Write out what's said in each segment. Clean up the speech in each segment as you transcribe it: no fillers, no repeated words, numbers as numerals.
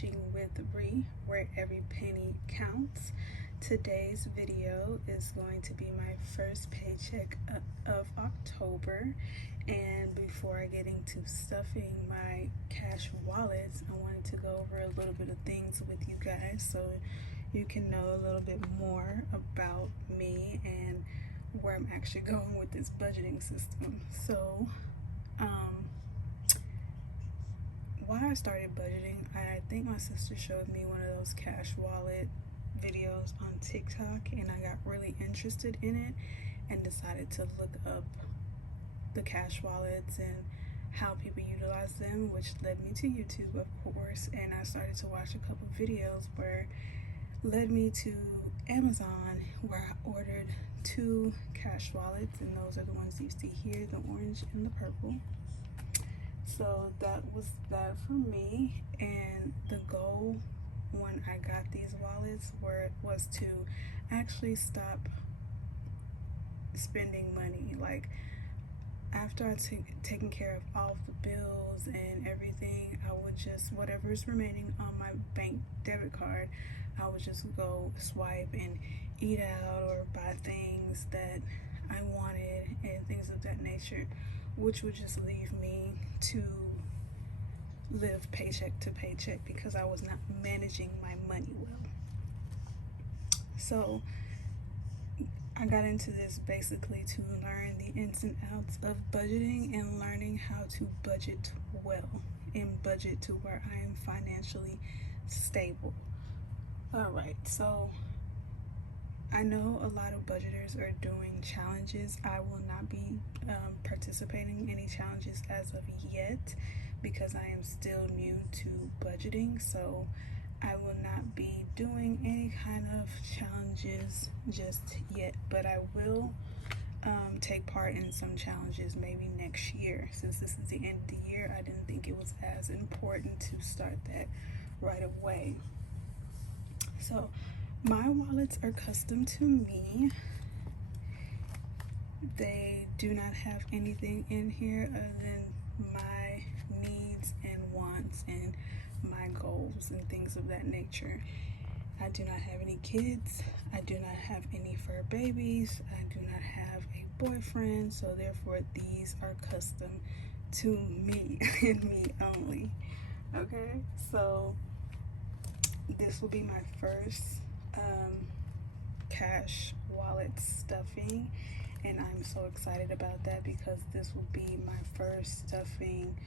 Stitching with Bree, where every penny counts. Today's video is going to be my first paycheck of October, and before I get into stuffing my cash wallets, I wanted to go over a little bit of things with you guys so you can know a little bit more about me and where I'm actually going with this budgeting system. So why I started budgeting, I think my sister showed me one of those cash wallet videos on TikTok, and I got really interested in it and decided to look up the cash wallets and how people utilize them, which led me to YouTube, of course. And I started to watch a couple videos where led me to Amazon, where I ordered 2 cash wallets, and those are the ones you see here, the orange and the purple. So that was that for me, and the goal when I got these wallets was to actually stop spending money. Like, after I taken care of all of the bills and everything, I would just, whatever's remaining on my bank debit card, I would just go swipe and eat out or buy things that I wanted and things of that nature, which would just leave me to live paycheck to paycheck because I was not managing my money well. So I got into this basically to learn the ins and outs of budgeting and learning how to budget well and budget to where I am financially stable. Alright, so I know a lot of budgeters are doing challenges. I will not be participating in any challenges as of yet because I am still new to budgeting, so I will not be doing any kind of challenges just yet, but I will take part in some challenges maybe next year. Since this is the end of the year, I didn't think it was as important to start that right away. So my wallets are custom to me. They do not have anything in here other than my needs and wants and my goals and things of that nature. I do not have any kids. I do not have any fur babies. I do not have a boyfriend, so therefore these are custom to me and me only. Okay, so this will be my first cash wallet stuffing, and I'm so excited about that because this will be my first stuffing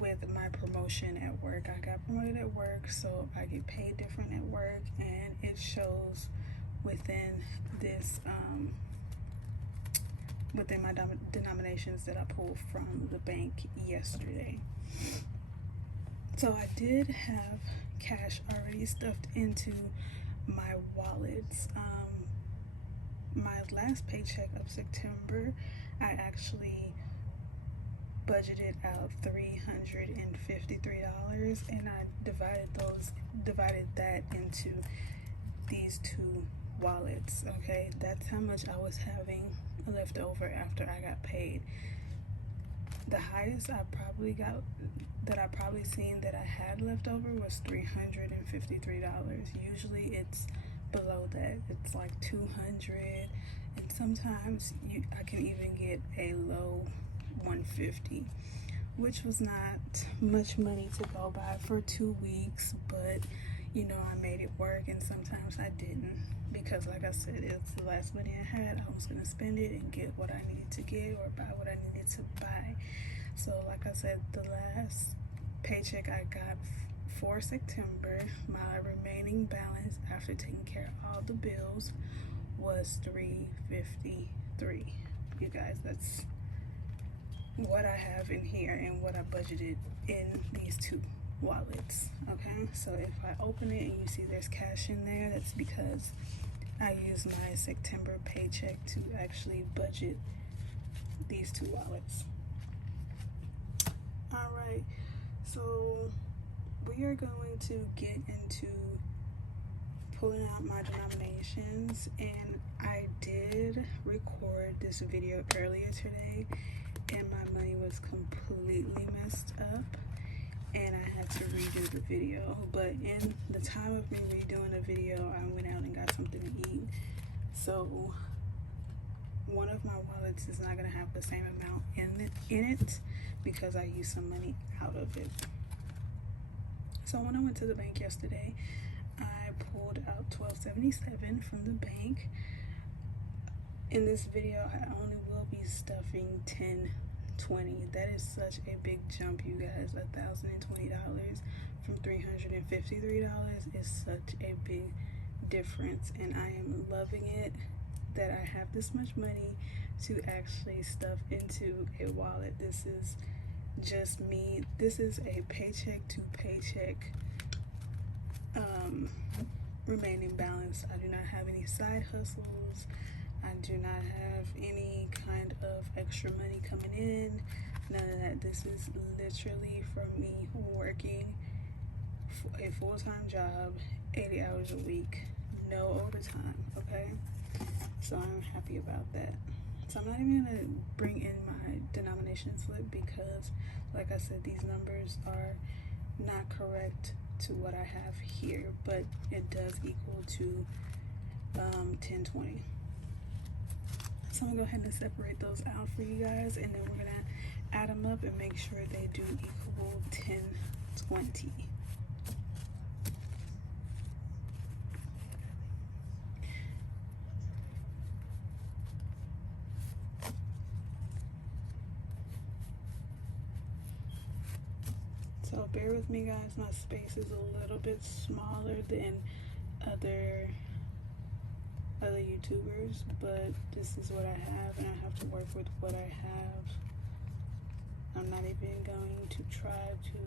with my promotion at work. I got promoted at work, so I get paid different at work, and it shows within this within my denominations that I pulled from the bank yesterday. So I did have cash already stuffed into my wallets. My last paycheck of September, I actually budgeted out $353, and I divided that into these 2 wallets. Okay, that's how much I was having left over after I got paid. The highest I probably got, that I probably seen that I had left over, was $353. Usually it's below that. It's like 200, and sometimes I can even get a low 150, which was not much money to go by for 2 weeks, but you know, I made it work, and sometimes I didn't, because like I said, it's the last money I had. I was gonna spend it and get what I needed to get or buy what I needed to buy. So like I said, the last paycheck I got for September, my remaining balance after taking care of all the bills was $353. You guys, that's what I have in here and what I budgeted in these 2 wallets. Okay, so if I open it and you see there's cash in there, that's because I used my September paycheck to actually budget these 2 wallets. Alright, so we are going to get into pulling out my denominations, and I did record this video earlier today, and my money was completely messed up, and I had to redo the video. But in the time of me redoing the video, I went out and got something to eat. So one of my wallets is not going to have the same amount in it because I used some money out of it. So when I went to the bank yesterday, I pulled out $12.77 from the bank. In this video, I only will be stuffing $10.20. That is such a big jump, you guys. $1,020 from $353 is such a big difference, and I am loving it that I have this much money to actually stuff into a wallet. This is just me. This is a paycheck to paycheck remaining balance. I do not have any side hustles. I do not have any kind of extra money coming in. None of that. This is literally from me working a full-time job, 80 hours a week, no overtime, okay? So I'm happy about that. So I'm not even gonna bring in my denomination slip because, like I said, these numbers are not correct to what I have here, but it does equal to 1020. So I'm gonna go ahead and separate those out for you guys, and then we're gonna add them up and make sure they do equal 1020. So bear with me, guys. My space is a little bit smaller than other YouTubers, but this is what I have, and I have to work with what I have. I'm not even going to try to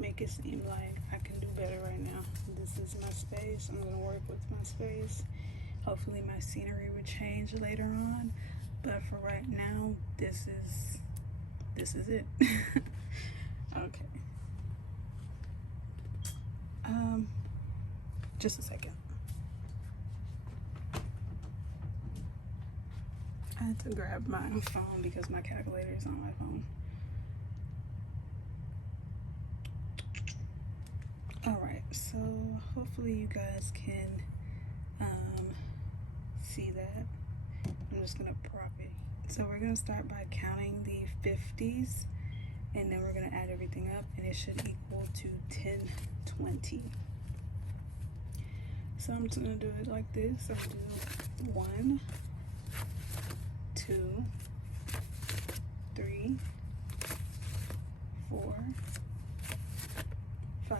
make it seem like I can do better right now. This is my space. I'm going to work with my space. Hopefully my scenery will change later on, but for right now, this is it. Okay. Just a second. I had to grab my phone because my calculator is on my phone. Alright, so hopefully you guys can see that. I'm just gonna prop it. So we're gonna start by counting the 50s, and then we're gonna add everything up, and it should equal to 1020. So I'm just gonna do it like this. I'll do 1, 2, 3, 4, 5,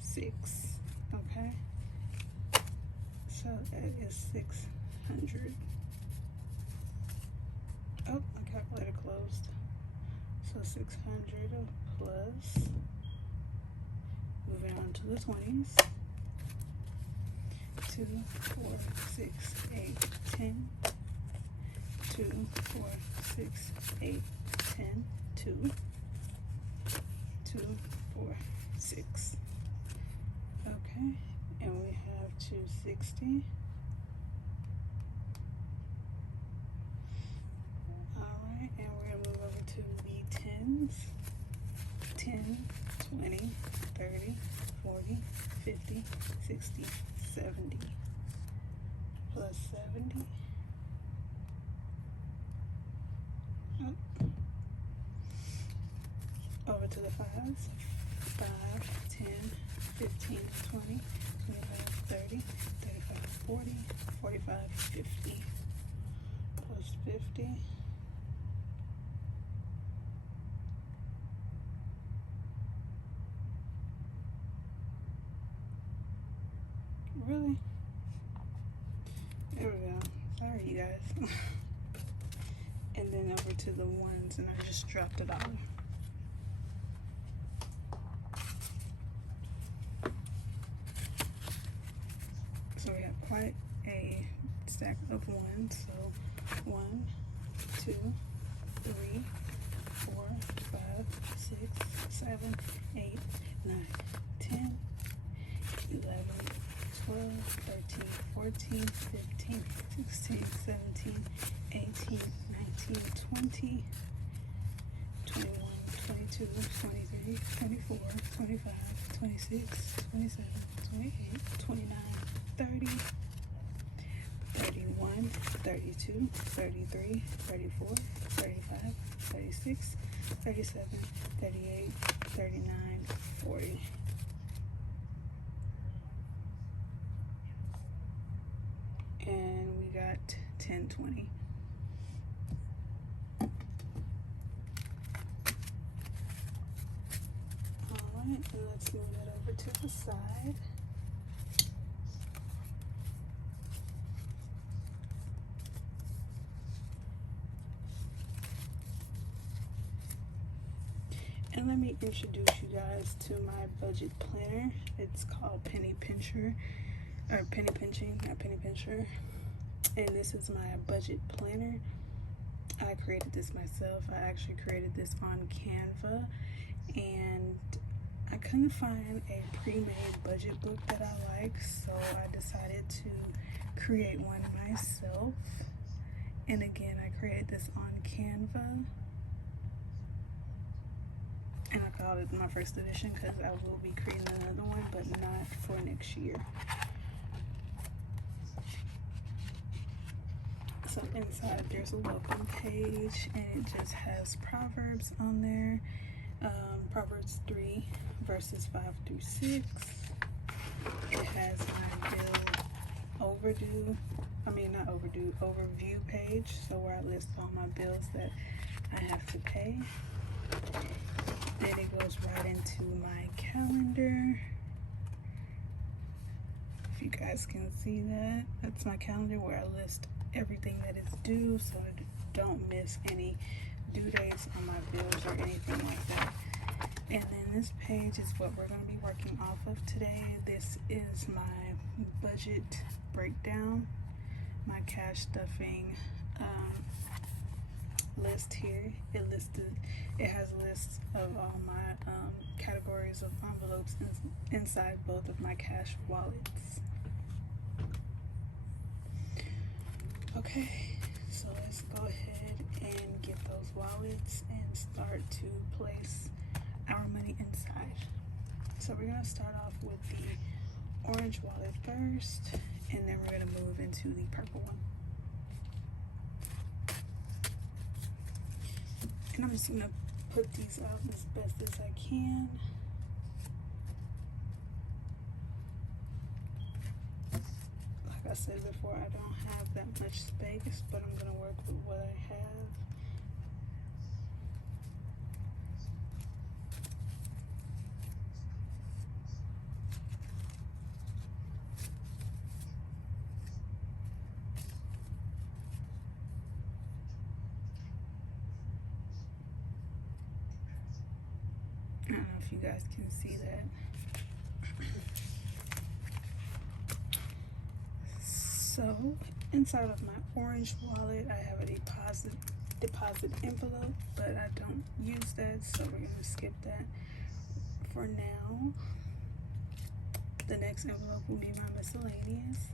6. Okay, so that is 600. Oh, my calculator closed. So 600 plus, moving on to the 20s. 2, 4, 6, 8, 10. 2, 4, 6, 8, 10. 2, 4, 6. Okay, and we have 260. Alright, and we're going to move over to the 10s. 10, 20, 30, 40, 50, 60, 70. Plus 70. Oh. Over to the 5s. 5, 10, 15, 20, 25, 30, 35, 40, 45, 50. Plus 50. Really? There we go. Sorry, you guys. And then over to the 1s, and I just dropped $1. So we have quite a stack of 1s. So 1, 2, 3, 4, 5, 6, 7, 8, 9, 10, 11, 12, 13, 14, 15, 16, 17, 18, 19, 20, 21, 22, 23, 24, 25, 26, 27, 28, 29, 30, 31, 32, 33, 34, 35, 36, 37, 38, 39, 40. And we got 10, 20. Alright, and let's move it over to the side. And let me introduce you guys to my budget planner. It's called Penny Pincher, or Penny Pinching, not Penny Pincher. And this is my budget planner. I created this myself. I actually created this on Canva, and I couldn't find a pre-made budget book that I like, so I decided to create one myself. And again, I created this on Canva, and I called it my first edition because I will be creating another one, but not for next year. So inside there's a welcome page, and it just has Proverbs on there. Proverbs 3 verses 5 through 6. It has my bill overview page, so where I list all my bills that I have to pay. Then it goes right into my calendar. If you guys can see that, that's my calendar where I list everything that is due, so I don't miss any due dates on my bills or anything like that. And then this page is what we're going to be working off of today. This is my budget breakdown, my cash stuffing list here. It has lists of all my categories of envelopes inside both of my cash wallets. Okay, so let's go ahead and get those wallets and start to place our money inside. So we're going to start off with the orange wallet first, and then we're going to move into the purple one. And I'm just going to put these out as best as I can. Like I said before, I don't have that much space, but I'm going to work with what I have. I don't know if you guys can see that. So inside of my orange wallet, I have a deposit envelope, but I don't use that, so we're gonna skip that for now. The next envelope will be my miscellaneous,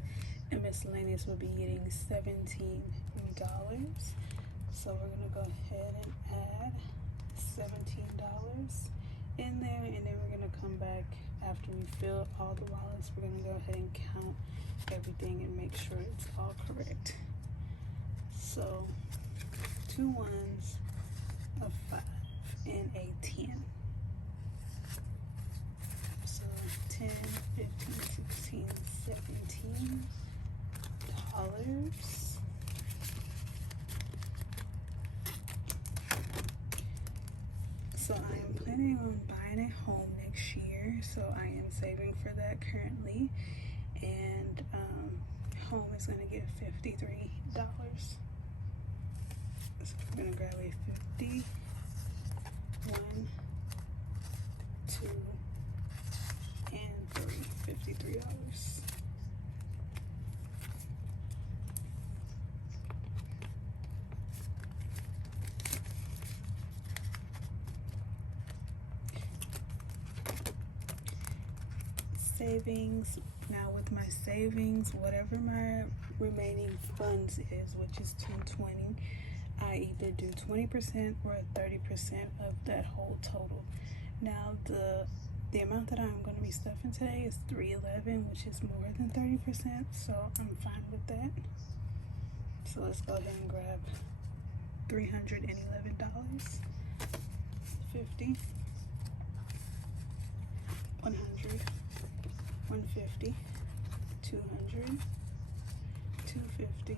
and miscellaneous will be getting $17. So we're gonna go ahead and add $17 in there, and then we're going to come back after we fill all the wallets. We're going to go ahead and count everything and make sure it's all correct. So 2 ones, a 5, and a 10. So 10, 15, 16, 17 dollars. So I am planning on buying a home next year, so I am saving for that currently, and home is going to get $53. So I'm going to grab a 50, 1, 2, and 3, $53. Savings. Now with my savings, whatever my remaining funds is, which is $220, I either do 20% or 30% of that whole total. Now the amount that I'm going to be stuffing today is $311, which is more than 30%, so I'm fine with that. So let's go ahead and grab $311, 50, 100, 150, 200, 250,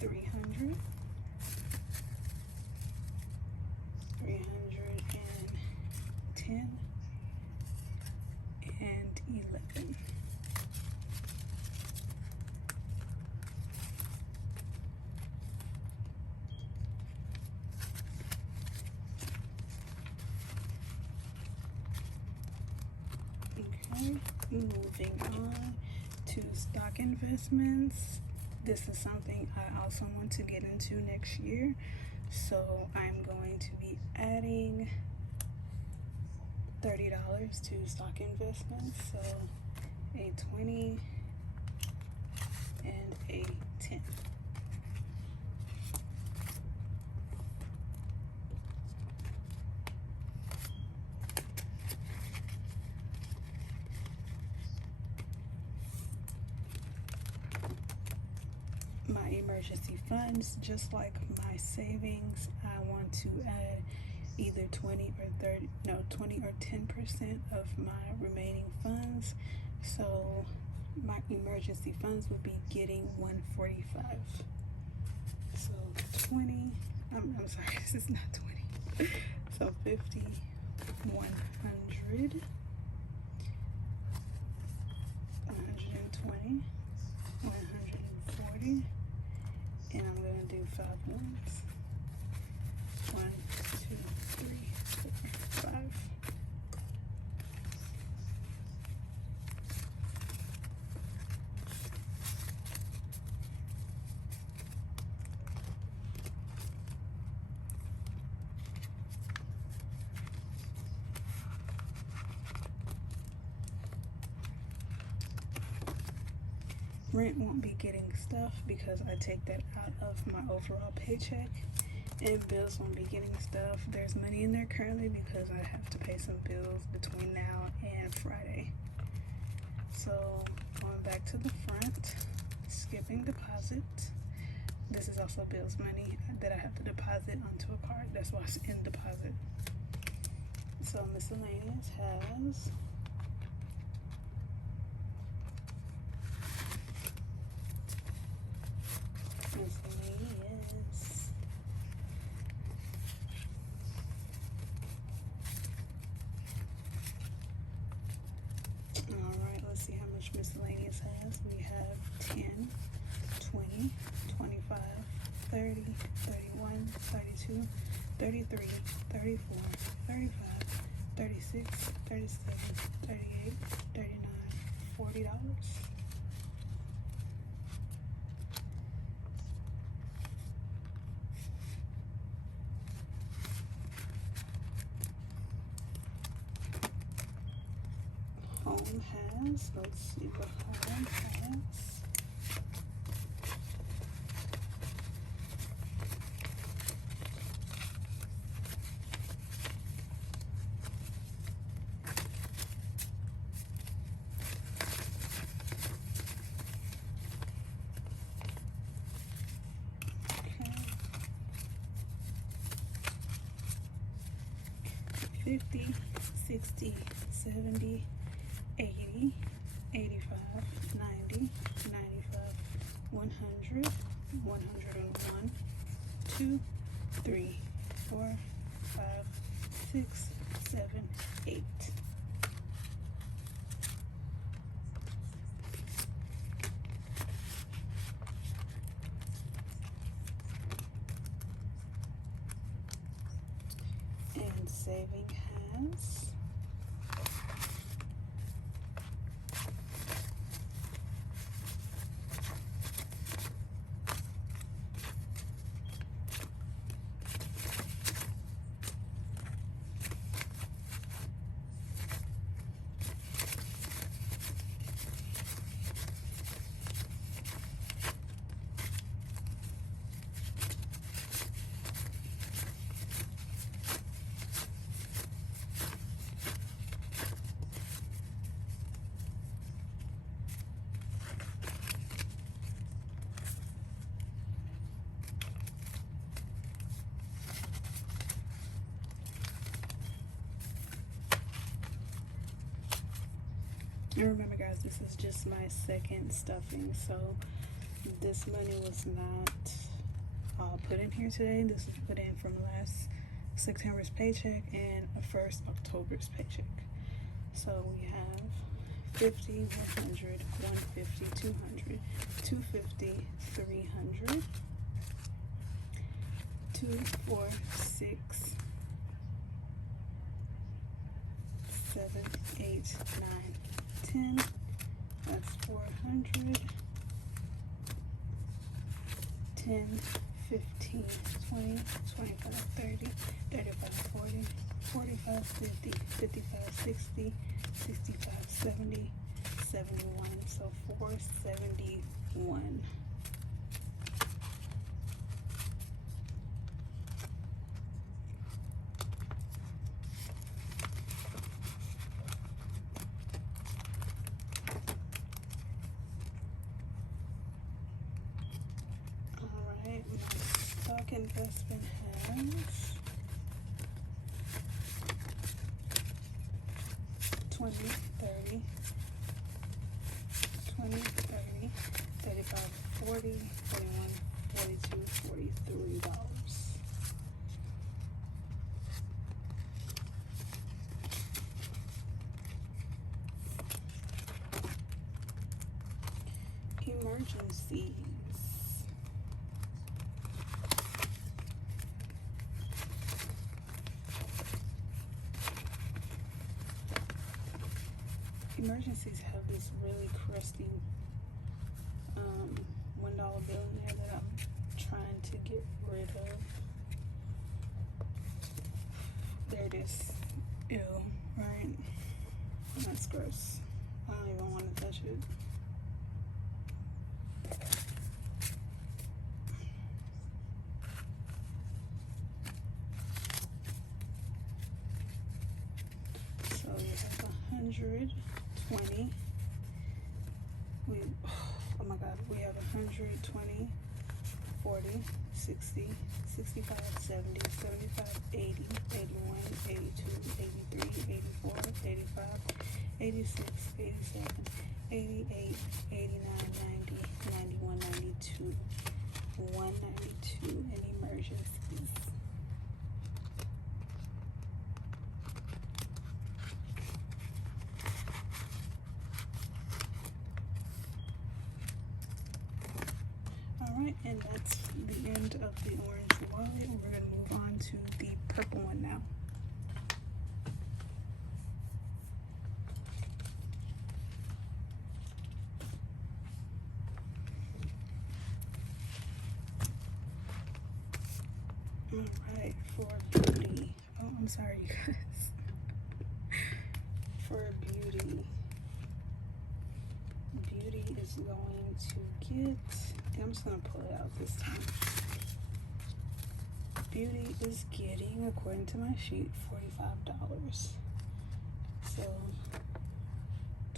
300, 310, and 11. Okay, moving on to stock investments. This is something I also want to get into next year, so I'm going to be adding $30 to stock investments. So a 20 and a 10. My emergency funds, just like my savings, I want to add either 20 or 10% of my remaining funds. So my emergency funds would be getting 145. So 20, I'm sorry, this is not 20. So 50, 100, 120, 140, and I'm gonna do 5 ones. 1, 2, 3, 4, 5. Rent won't be getting stuff because I take that out of my overall paycheck, and bills won't be getting stuff. There's money in there currently because I have to pay some bills between now and Friday. So going back to the front, skipping deposit. This is also bills money that I have to deposit onto a card. That's why it's in deposit. So miscellaneous has miscellaneous. Alright, let's see how much miscellaneous has. We have 10, 20, 25, 30, 31, 32, 33, 34, 35, 36, 37, 38, 39, $40. Home has, let's see what home has. Okay. 50, 60, 70, 80, 85, 90, 95, 100, 101, 2, 3, 4, 5, 6, 7, 8. And saving has And remember guys, this is just my second stuffing, so this money was not put in here today. This was put in from last September's paycheck and first October's paycheck. So we have 50, 100, 150, 200, 250, 300, 2, 4, 6, 7, 8, 9, 10. That's 400. 10, 15, 20, 25, 30, 35, 40, 45, 50, 55, 60, 65, 70, 71. So 471. Alright, my stock investment has 20, 30, 20, 30, 35, 40, 41, 42, $43. Emergencies. Emergencies have this really crusty $1 bill in there that I'm trying to get rid of. There it is. Ew, right? That's gross. I don't even want to touch it. So you have 120. Oh my god, we have 120, 40, 60, 65, 70, 75, 80, 81, 82, 83, 84, 85, 86, 87, 88, 89, 90, 91, 92, 192 in emergencies. Alright, and that's the end of the orange wallet. We're going to move on to the purple one now. Alright, for beauty. Oh, I'm sorry, you guys. For beauty. Beauty is going to get... I'm just going to pull it out this time. Beauty is getting, according to my sheet, $45. So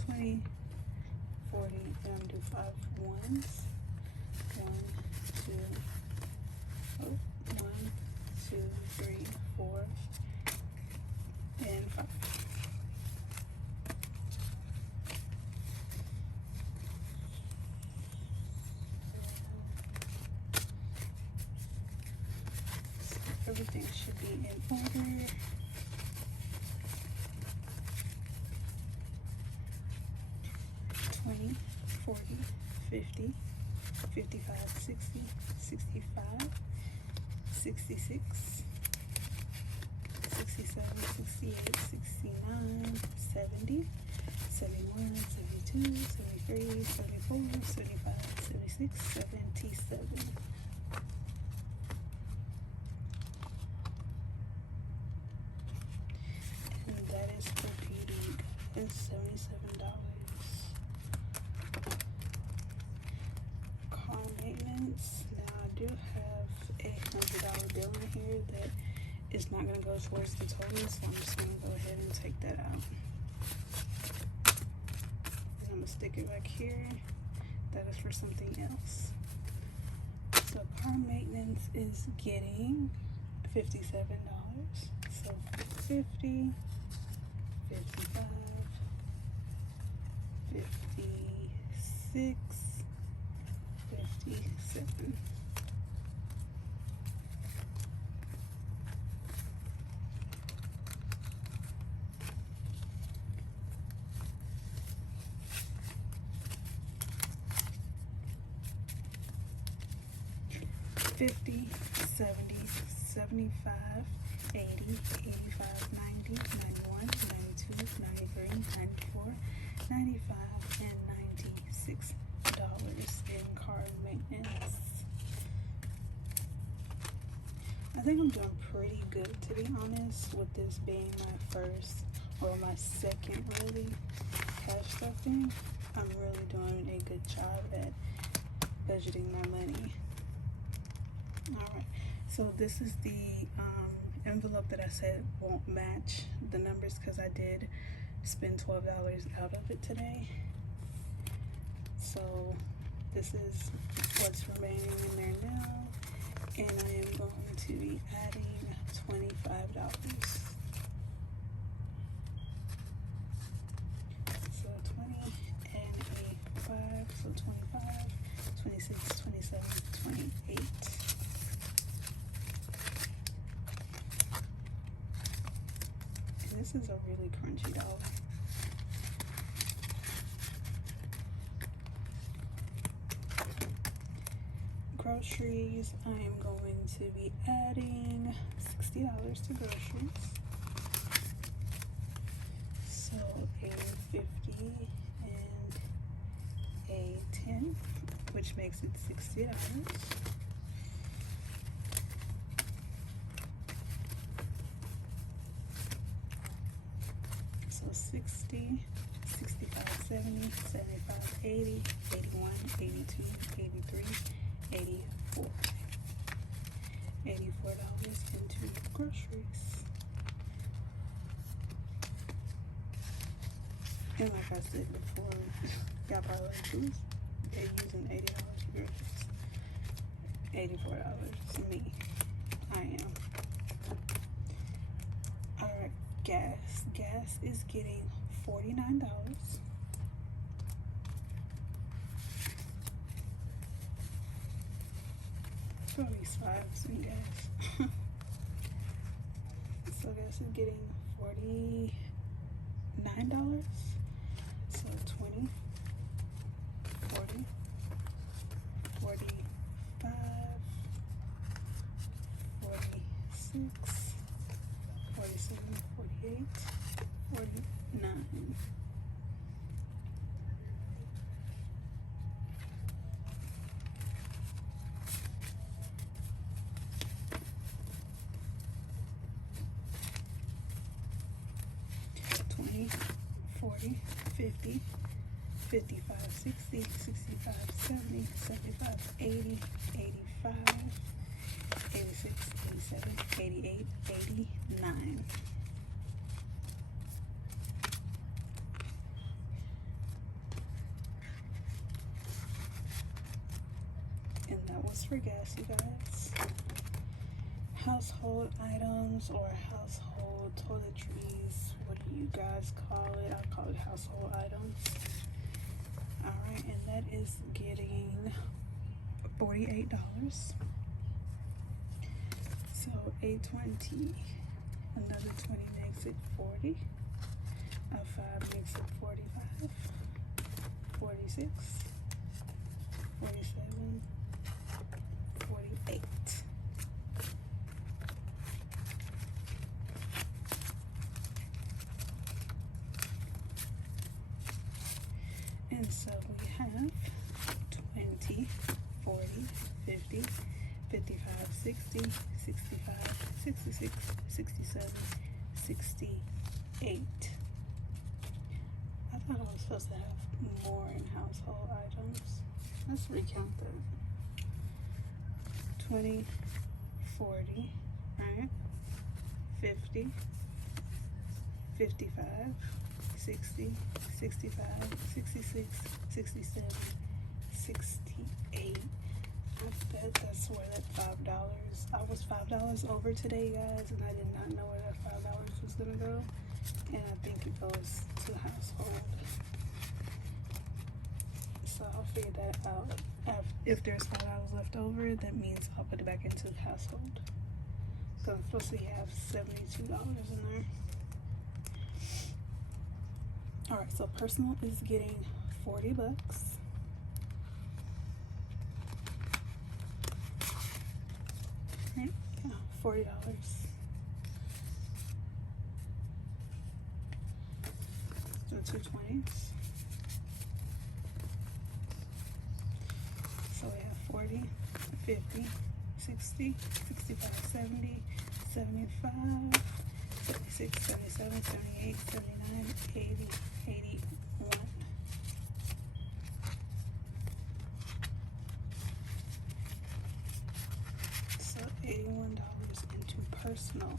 20, 40, and I'm going to do 5 ones. 1, 2, oh, 1, 2, 3, 4, and 5. Everything should be in order. $20, $40, $50, $55, $60, $65, $66, $67, $68, $69, $70, $71, $72, $73, $74, $75, $76, $77. And that is for beauty. It's $77. Car maintenance. Now I do have a $100 bill in here that is not going to go towards the total, so I'm just going to go ahead and take that out. And I'm going to stick it back here. That is for something else. So car maintenance is getting $57. So 50, 55, $56.57. $50, $70, $75, $80, $85, $90, $91, $92, $93, $94, $95, and $96 in card maintenance. I think I'm doing pretty good, to be honest, with this being my first or my second really cash stuffing. I'm really doing a good job at budgeting my money. Alright, so this is the envelope that I said won't match the numbers because I did spend $12 out of it today. So this is what's remaining in there now, and I am going to be adding $25. So 20 and a 5, so 25, 26, 27, 28. This is a really crunchy doll. Groceries, I am going to be adding $60 to groceries. So a 50 and a 10, which makes it $60. So 60, 65, 70, 75, 80, 81, 82, 83, 84. $84 into groceries. And like I said before, y'all probably like, who's they using $80 for groceries? $84, me. I am. Alright, gas. Gas is getting $49. For at least 5 in gas. So gas is getting $49. So 20, 40, 45, 46, 47, 48, 49. $20, 40, 50, 55, 60, 65, 70, 75, 80, 85, 86, 87, 88, 89. And that was for gas, you guys. Household items or household toiletries, what do you guys call it? I call it household items. Alright, and that is getting $48. So a 20, another 20 makes it 40. A 5 makes it 45, 46, 47, 48. And so we have 20, 40, 50, 55, 60, 65, 66, 67, 68. I thought I was supposed to have more in household items. Let's recount that. 20, 40, right? 50, 55, 60, 65, 66, 67, 68. I bet that's where that $5, I was $5 over today, guys, and I did not know where that $5 was gonna go. And I think it goes to household. So figure that out. If there's $5 left over, that means I'll put it back into the household. So I'm supposed to have $72 in there. Alright, so personal is getting $40. Right? Yeah, $40. So 220s. So we have 40, 50, 60, 65, 70, 75, 76, 77, 78, 79, 80, 81. So $81 into personal.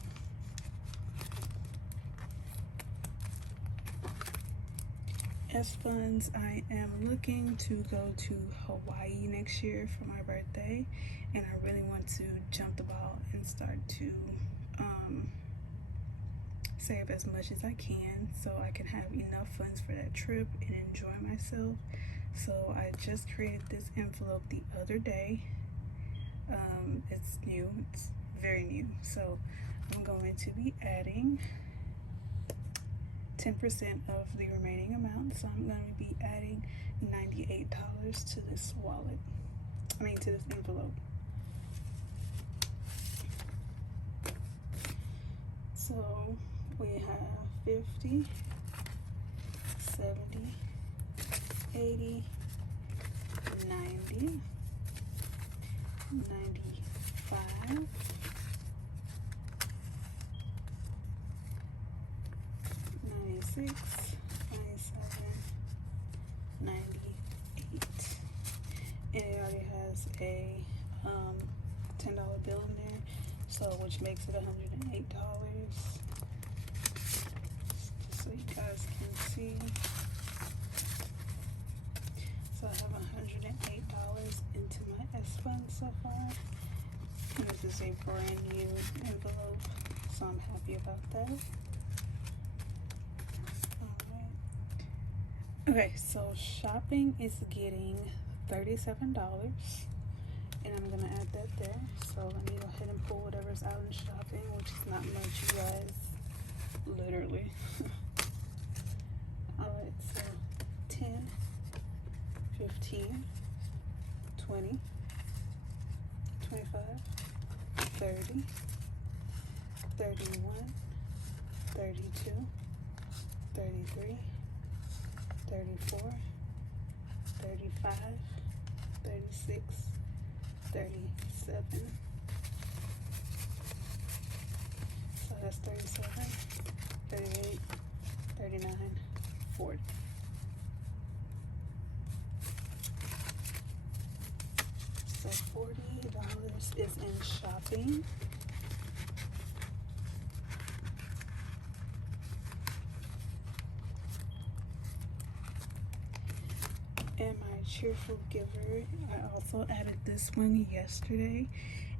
As funds, I am looking to go to Hawaii next year for my birthday, and I really want to jump the ball and start to save as much as I can so I can have enough funds for that trip and enjoy myself. So I just created this envelope the other day. It's new, it's very new. So I'm going to be adding 10% of the remaining amount. So I'm going to be adding $98 to this wallet. To this envelope. So we have 50, 70, 80, 90, 95, 96, 97, 98. And it already has a $10 bill in there, so which makes it $108. Just so you guys can see. So I have $108 into my S fund so far. And this is a brand new envelope, so I'm happy about that. Alright. Okay, so shopping is getting $37. And I'm gonna add that there. So let me go ahead and pull whatever's out in shopping, which is not much, you guys. Literally. Alright, so 10, 15, 20, 25, 30, 31, 32, 33, 34, 35, 36, 37. So that's 37, 38, 39, 40. So $40 is in shopping. And my cheerful giver, I also added this one yesterday,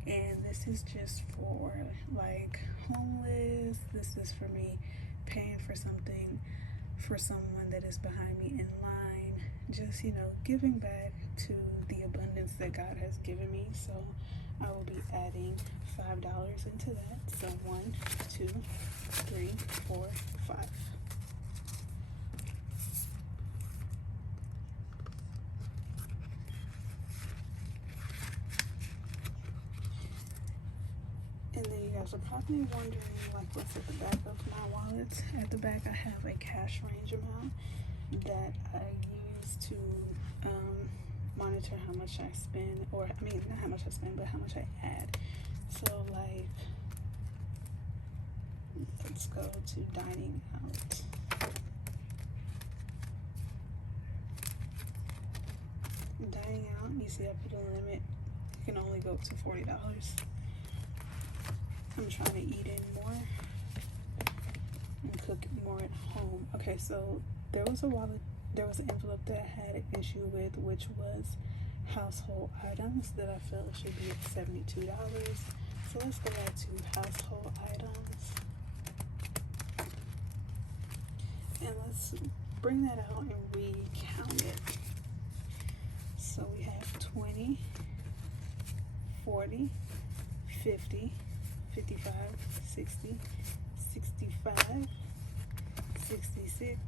and this is just for like homeless. This is for me paying for something for someone that is behind me in line, just, you know, giving back to the abundance that God has given me. So I will be adding $5 into that. So 1, 2, 3, 4, 5. And then you guys are probably wondering, like, what's at the back of my wallet. At the back, I have a cash range amount that I use to monitor how much I spend, or I mean, not how much I spend, but how much I add. So, like, let's go to dining out. Dining out, you see I put a limit. You can only go up to $40. I'm trying to eat in more and cook more at home. Okay, so there was an envelope that I had an issue with, which was household items that I felt should be at $72. So let's go back to household items. And let's bring that out and recount it. So we have 20, 40, 50, 55, 60, 65, 66,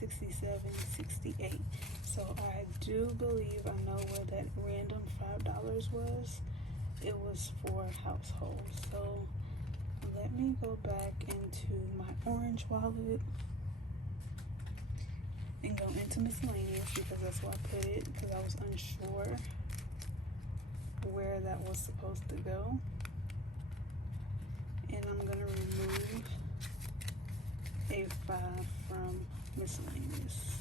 67, 68. So I do believe I know where that random $5 was. It was for households. So let me go back into my orange wallet and go into miscellaneous, because that's where I put it, because I was unsure where that was supposed to go. And I'm gonna remove a 5 from miscellaneous.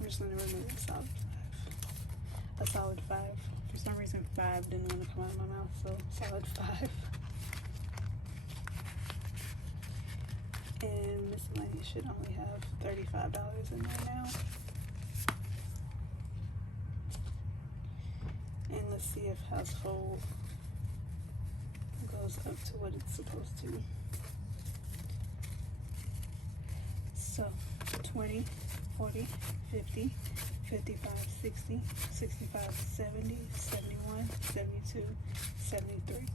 I'm just gonna remove a solid 5. For some reason 5 didn't want to come out of my mouth, so solid 5. And miscellaneous should only have $35 in there now. And let's see if household goes up to what it's supposed to. So 20, 40, 50, 55, 60, 65, 70, 71, 72, 73.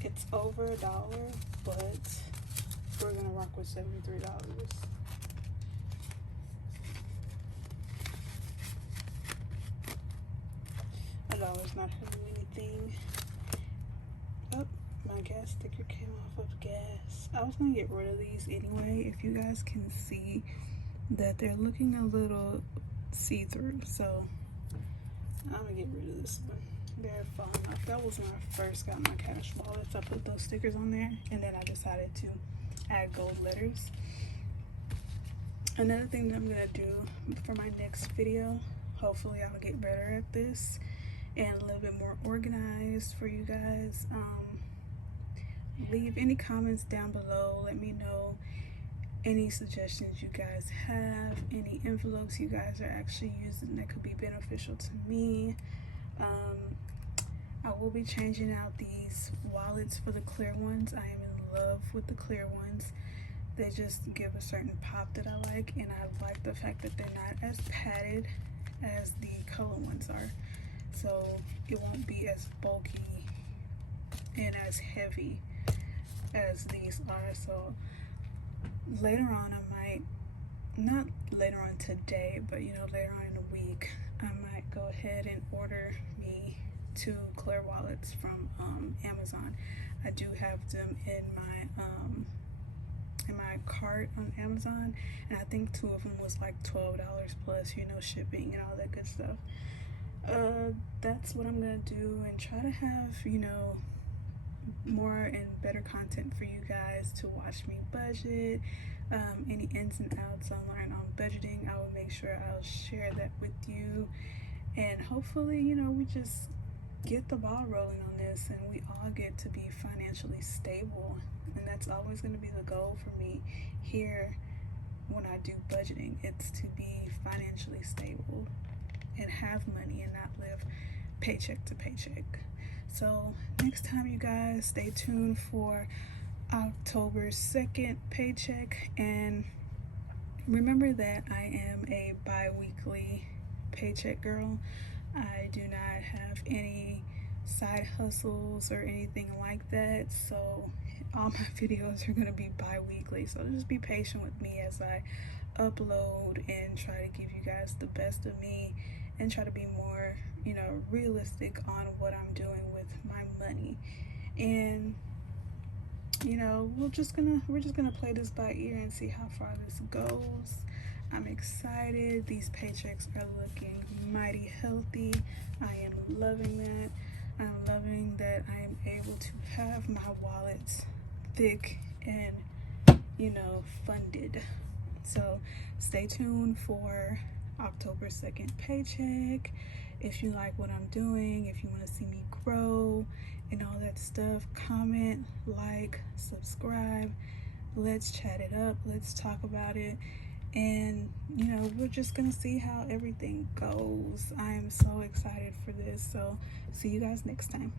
It's over $1, but we're gonna rock with $73. $1's not hurting anything. Oh, my gas sticker came off of gas. I was gonna get rid of these anyway. If you guys can see that they're looking a little see-through, so I'm gonna get rid of this one. They're falling off. That was when I first got my cash wallets. I put those stickers on there, and then I decided to add gold letters. Another thing that I'm gonna do for my next video, hopefully I'll get better at this and a little bit more organized for you guys. Leave any comments down below. Let me know any suggestions you guys have, any envelopes you guys are actually using that could be beneficial to me. I will be changing out these wallets for the clear ones. I am in love with the clear ones. They just give a certain pop that I like, and I like the fact that they're not as padded as the color ones are. So it won't be as bulky and as heavy as these are. So later on I might, not later on today, but you know, later on in the week, I might go ahead and order me 2 clear wallets from Amazon. I do have them in my cart on Amazon, and I think 2 of them was like $12 plus, you know, shipping and all that good stuff. That's what I'm gonna do, and try to have, you know, more and better content for you guys to watch me budget. Any ins and outs I learn on budgeting, I will make sure I'll share that with you, and hopefully, you know, we just get the ball rolling on this and we all get to be financially stable. And that's always going to be the goal for me here when I do budgeting. It's to be financially stable and have money and not live paycheck to paycheck. So next time, you guys, stay tuned for October 2nd paycheck, and remember that I am a bi-weekly paycheck girl. I do not have any side hustles or anything like that, so all my videos are going to be bi-weekly. So just be patient with me as I upload and try to give you guys the best of me and try to be more, you know, realistic on what I'm doing with my money. And you know, we're just gonna play this by ear and see how far this goes. I'm excited. These paychecks are looking mighty healthy. I am loving that. I'm loving that I am able to have my wallets thick and, you know, funded. So stay tuned for October 2nd paycheck. If you like what I'm doing, if you want to see me grow and all that stuff, comment, like, subscribe. Let's chat it up. Let's talk about it. And you know, we're just gonna see how everything goes. I am so excited for this. So see you guys next time.